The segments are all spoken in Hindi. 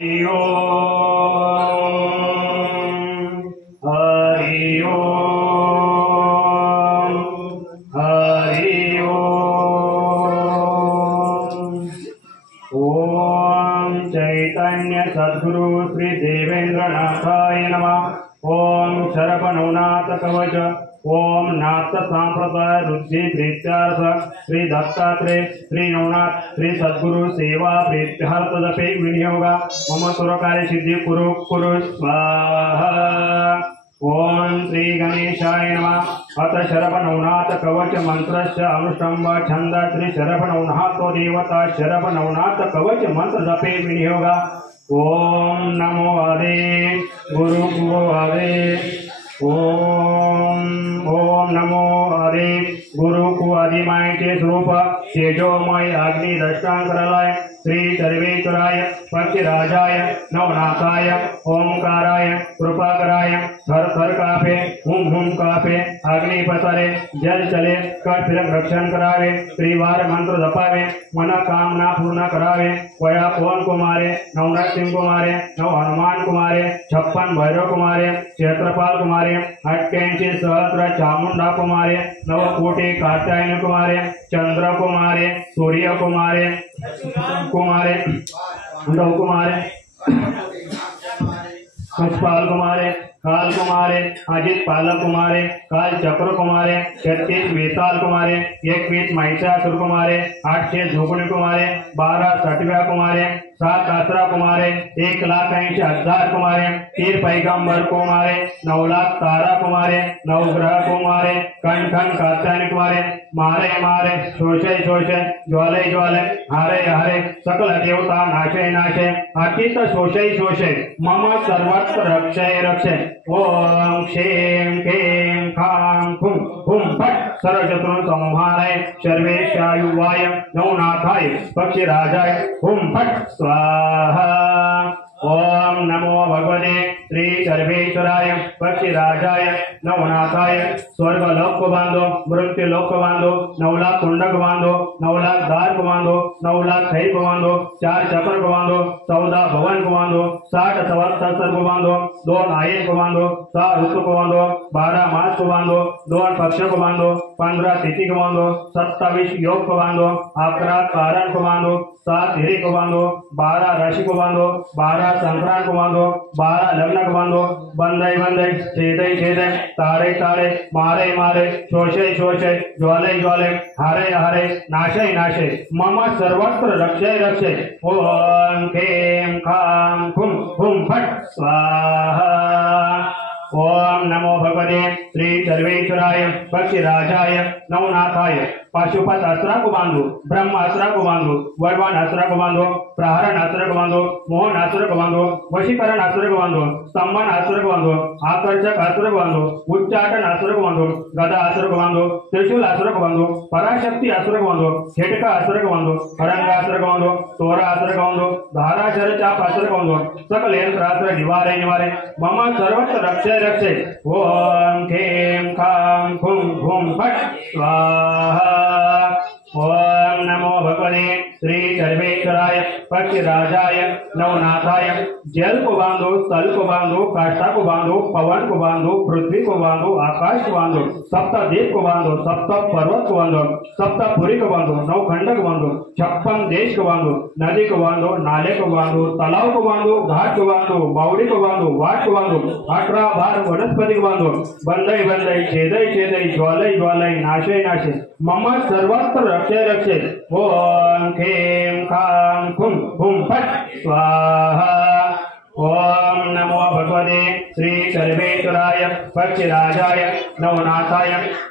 हरि ओम हरि ओम चैतन्य सद्गुरु श्री देवेंद्रनाथाय नमः। ओम शरपनवनाथ कवच ओम नाथ सांप्रदाय रुद्धि प्रीत्यार्थ श्री दत्तात्रेय श्री नवनाथ श्री सद्गुरु सेवा प्रीत्यार्थ जपे विनियोगा मम सुरकार्य सिद्धि कुरु कुरु स्वाहा। ओम श्री गणेशाय नमः। अथ शरपनवनाथ कवच मंत्रस्य अनुष्टंभ छंद श्री शरपनवनाथ देवता शरपनवनाथ कवच मंत्र जपे विनियोगा। ओम नमो आदे गुरु गुरु आदे ओम नमो आदि गुरु को आदिमाय के स्वरूप तेजोमय अग्नि दष्टांकराय श्री सर्वेश्वराय पक्षराजाय नवनाथाय ओंकाराय कृपाकराय थर थर कापे हुम कापे अग्नि पसरे जल चले कट फिर रक्षण करावे त्रिवार मंत्र जपावे मनोकामना पूर्ण करावे वया ओम कुमारे नवनाथ सिंह कुमारे नव हनुमान कुमारे 56 भैरव कुमारे क्षेत्रपाल कुमारे 88 सहस्र चामुंडा कुमारे 9 कोटि कात्यायन कुमारे चंद्र कुमारे सूर्य कुमारे कुमारे नव कुमारे पुष्पाल कुमारे काल कुमारे अजित पालक कुमारे काल चक्र कुमारे 36 वेताल कुमारे 21 महिषासुर कुमारे 800 झोपणी कुमारे 12 सटव्या कुमारे 7 आसरा कुमारे 1,80,000 कुमारे 3 पैगंबर कुमारे 9 लाख तारा कुमारे 9 ग्रह कुमारे कण कण कात्यायन कुमारे मारे मारे शोषे शोषे ज्वाले ज्वाले हारे हारे सकल देवता नाशे नाशे अतीत शोषे शोषे मम सर्वत्र रक्षे रक्षे। ओम क्षेम केम खाम खुम खुम फट सर्वशत्रु संहाराय सर्वेशायुवाय नवनाथाय पक्षीराजाय हुम फट स्वाहा। ओम नमो भगवते श्री सर्वेश्वराय पक्षीराजाय नवनाथाय स्वर्ग लोक को बांधो मृत्यु लोक को बांधो 9 लाख कुंड को बांधो 9 लाख द्वार को बांधो 9 लाख खई को बांधो 4 चक्र को बांधो 14 भवन को बांधो 60 संवत्सर को बांधो 2 आयन को बांधो 7 ऋतु को बांधो 12 मास को बांधो 2 पक्ष को बांधो 15 तिथि को बांधो 27 योग को बांधो 11 कारण को बांधो 7 हिरी को बांधो 12 राशि को बांधो 12 संक्रांत को बांधो 12 लग्न को बांधो बंधई बंधई छेदई छेदई तारे तारे मारे मारे शोषे शोषे ज्वाले ज्वाले हारे हारे नाशे नाशे मम सर्वत्र रक्षे रक्षे। ओम खेम खाम खुम खुम फट स्वाहा। ओम नमो भगवते श्री सर्वेश्वराय पक्षीराजाय नवनाथाय पाशुपत अस्त्र को बांधो ब्रह्म अस्त्र को बांधो वर्वान अस्त्र को बांधो प्रहरण अस्त्र को बांधो मोहन अस्त्र को बांधो वशीकरण अस्त्र को बांधो स्तंभन अस्त्र को बांधो आकर्षक अस्त्र को बांधो उच्चाटन अस्त्र को बांधो गदा अस्त्र को बांधो त्रिशूल अस्त्र को बांधो पराशक्ति अस्त्र को बांधो खेटका अस्त्र को बांधो हरंग अस्त्र को बांधो तोरा अस्त्र को बांधो धाराचर चाप अस्त्र को बांधो सकल यंत्र अस्त्र निवारे निवारे मम सर्वत्र रक्षे रक्षे। ओम खेम खाम खुम खुम फट स्वाहा। ओम नमो भगवते श्री सर्वेश्वराय पक्षीराजाय नवनाथाय जल को बांधो स्थल को बांधो काष्ठा को बांधो पवन को बांधो पृथ्वी को बांधो आकाश को बांधो सप्त द्वीप को बांधो सप्त पर्वत को बांधो सप्त पुरी को बांधो 9 खंड को बांधो 56 देश को बांधो नदी को बांधो नाले को बांधो तालाब को बांधो घाट को बांधो बावड़ी को बांधो वाट को बांधो 18 बार वनस्पति को बांधो बंधई बंधई छेदई छेदई ज्वालय ज्वालय नाशे नाशे मम सर्वत्र रक्षे रक्षे। ओम खेम खाम खुम खुम फट स्वाहा। ओम नमो भगवते श्री सर्वेश्वराय पक्षीराजाय नवनाथाय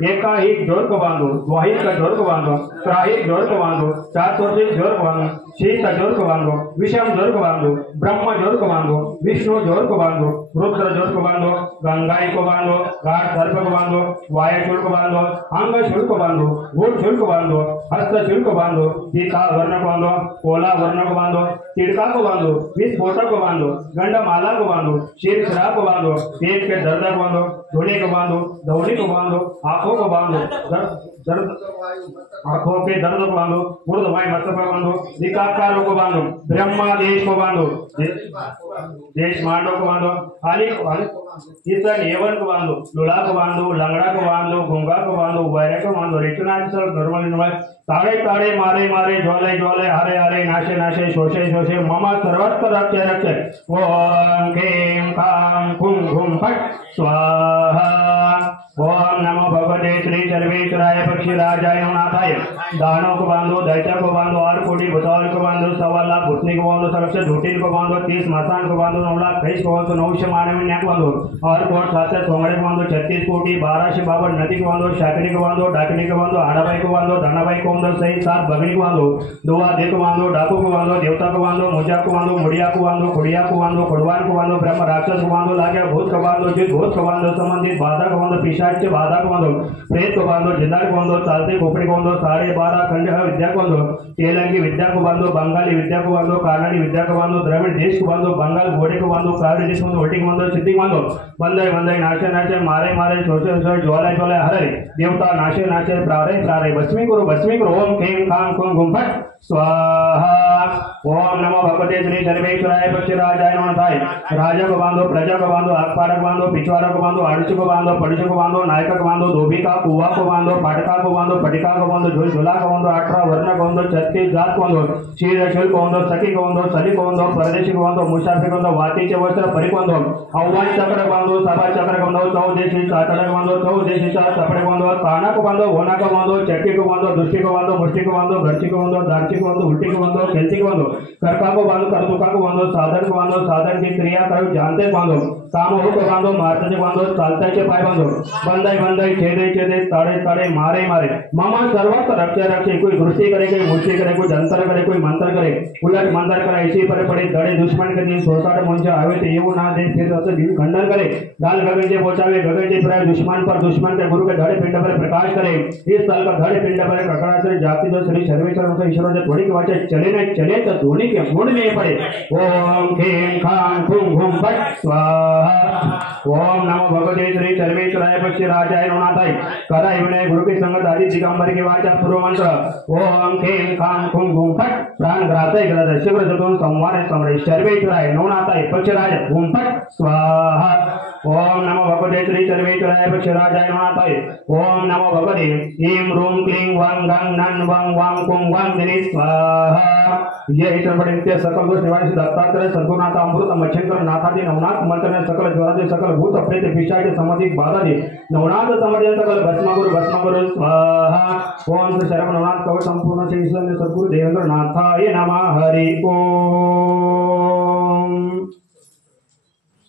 एकाहिक जोर को बांधो द्वाहिक जोर को बांधो त्राहिक जोर को बांधो चातुर्दिक जोर को बांधो शीत जोर को बांधो विषम जोर को बांधो ब्रह्म जोर को बांधो विष्णु जोर को बांधो रुद्र जोर को बांधो गंगाई को बांधो घाट सर्प को बांधो वायु शूल को बांधो अंग शूल को बांधो गुण शूल को बांधो हस्त शूल को बांधो सीता वर्ण को बांधो कोला वर्ण को बांधो तिड़का को बांधो विस्फोटक को बांधो गंडमाला को बांधो शीर्षरा को बांधो पेट के दर्द को बांधो धोने को बांधो दौड़ी को बांधो आंखों को बांधो दर्द आंखों के दर्द को बांधो, ऊर्ध्ववायु मस्तक को बांधो, दिक्काकारों को बांधो, ब्रह्मा देश को बांधो, देश मांडो को बांधो, आली को बांधो, ईसा नेवन को बांधो, लुला को बांधो, लंगड़ा को बांधो, गुंगा को बांधो, वायरे को बांधो, रिचुनाज सब नॉर्मल ताड़े ताड़े मारे मारे ज्वाले ज्वाले हरे हरे नाशे नाशे शोषे शोषे मम सर्वत्र रक्ष रक्ष ओम खेम खाम खुम खुम फट स्वाहा ओम नमो भगवते श्री सर्वेश्वराय पक्षीराजाय नाथाय दानों को बांधो, दैत्य को बांधो, 8 कोटि भूतौल को बांधो, 1.25 लाख भूतनी को बांधो, सरक्ष झूठीन को बांधो, 30 मसान को बांधो, 9 लाख 23 को बांधो, 9 मानव को बांधो और कोट 7 सोंगड़े को बांधो, 36 कोटि 1252 नदी को बांधो, शाकरी को बांधो, डाकनी को बांधो, आड़ाबाई को बांधो, धनाबाई को बांधो, सही 7 बगनी को बांधो, 2 आदि को बांधो, डाकू को बांधो, देवता को बांधो, मुजा को बांधो, मुड़िया को बांधो, खुड़िया को बांधो, खुड़वान को बांधो, ब्रह्म राक्षस को बांधो, लागे भूत को बांधो, जित भूत को बांधो, संबंधित बाधा को बांधो, पिशाच बाधा को बांधो, प्रेत को बांधो, जिंदा को बांधो, चालते खोपड़ी को बांधो, 12.5 खंड विद्या को बांधो, तेलंगी विद्या को बांधो, बंगाली विद्या को बांधो, कानाडी विद्या को बांधो, द्रविड़ देश को बांधो, बंगाल घोड़े को बांधो, कावड़ी देश को बांधो, उल्टी को बांधो, सिद्धि को बांधो, बंदे बंदे नाशे नाशे मारे मारे शोषे शोषे ज्वाले ज्वाले हरे देवता नाशे नाशे प्रारे प्रारे भस्मी करो ओम खेम खाम खुम गुम फट स्वाहा ओम नमो भगवते श्री सर्वेश्वराय पक्षीराजाय नाथाय राजा को बांधो, प्रजा को बांधो, अखबार को बांधो, पिछवाड़ा को बांधो, आड़ुच को बांधो, पड़ुच को बांधो, नायक को बांधो, धोबी का कुआ को बांधो, पाटका को बांधो, पटिका को बांधो, झोला को बांधो, 18 वर्ण को बांधो, 36 जात को बांधो, शीर शूल को बांधो, सखी को बांधो, सली को बांधो, परदेशी को बांधो, मुसाफिर को बांधो, वातीचे वस्त्र परी को बांधो, आह्वान चक्र को बांधो, सभा चक्र को बांधो, 14 सातड़ को बांधो, 14 चपड़े को बांधो, काना को बांधो, होना को बांधो, चक्की को बांधो, दुष्टि को बांधो, मुष्टि को बांधो, घरची को बांधो, दारची को बांधो, उल्टी को बांधो, खेलची को बांधो, करका को बांधो, करतुका को बांधो, साधन को बांधो, साधन की क्रिया करो जानते बांधो, कामोह को बांधो, मारते बांधो, चालते के पाय बांधो, बंदाई बंदाई छेदे छेदे ताड़े ताड़े मारे मारे मामा सर्वत्र रक्षे रक्षे कोई दृष्टि करे, कोई मुष्टि करे, कोई जंतर करे, कोई मंत्र करे, उलट मंत्र करे, ऐसी पर पड़े दड़े दुश्मन के दिन सोसाट मुंजा आवे तो એવું ના દે फिर असं दिन खंडन करे, दाल गगन जे पहुंचावे, गगन जे प्राय दुश्मन के गुरु के धड़े पिंड पर प्रकाश करे, इस साल का धड़े पिंड पर ककड़ा से जाति जो श्री सर्वेश्वर का ईश्वर जो थोड़ी के वाचे चले नहीं चले तो धोनी के गुण में पड़े ओम खेम खाम खुम घुम फट स्वाहा ओम नमो भगवते श्री सर्वेश्वराय पक्षीराजाय नाथाय करा विनय गुरु की संगत आदि दिगंबर के वाचा पूर्व मंत्र ओम खेम खाम खुम घुम फट प्राण ग्रातय ग्रह शिवर जतुन संवार समरे सर्वेश्वराय नाथाय पक्षीराज घुम फट स्वाहा ओम नमो भगवते श्री सर्वेश्वराय पक्षीराजाय नाथाय ओम नमो भगवते ईम रूम क्लीं वां गं नन वां वां कुं वां दिनि स्वाहा ये ईश्वर नित्य सकल दोष निवारण श्री दत्तात्रेय सद्गुरुनाथ अमृत मच्छिंद्र नाथादि नवनाथ मंत्र ने सकल ज्वरादि सकल भूत प्रेत पिशाच संबंधित बाधा दे नवनाथ समर्थ सकल भस्म गुरु स्वाहा ओम श्री शरम नवनाथ कवच संपूर्ण श्री सद्गुरु देवेंद्र नाथाय नमः हरि ओम।